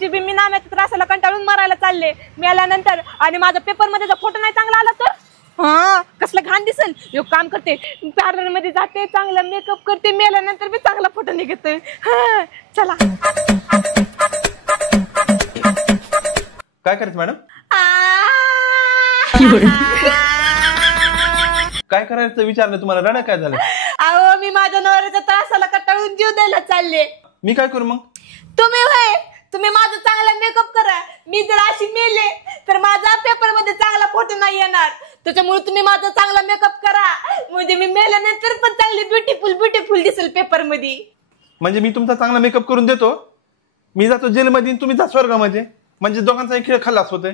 नशिबी मी नाम्याच्या त्रासाला कंटाळून मरायला चालले मेल्यानंतर आणि माझा पेपर मध्ये जर फोटो नाही चांगला आला तर हा कसलं घाण दिसल. एक काम करते पार्लर मध्ये जाते चांगला मेकअप करते मेल्यानंतर मी चांगला फोटो निघतोय. चला काय करायचं मॅडम? काय करायचं विचारलं तुम्हाला? रडा काय झालं? अहो मी माझ्या नवऱ्याच्या त्रासाला कंटाळून जीव द्यायला चालले. मी काय करू मग? तुम्ही माझा चांगला मेकअप करा. मी जर अशी मेले तर माझा पेपर मध्ये चांगला फोटो नाही येणार. त्याच्यामुळे तुम्ही माझा चांगला मेकअप करा म्हणजे मी मेल्यानंतर पण चांगली ब्युटिफुल दिसेल पेपर मध्ये. म्हणजे मी तुमचा चांगला मेकअप करून देतो, मी जातो जेलमध्ये तुम्ही जा स्वर्गामध्ये, म्हणजे दोघांचा खेळ खल्लास होतोय.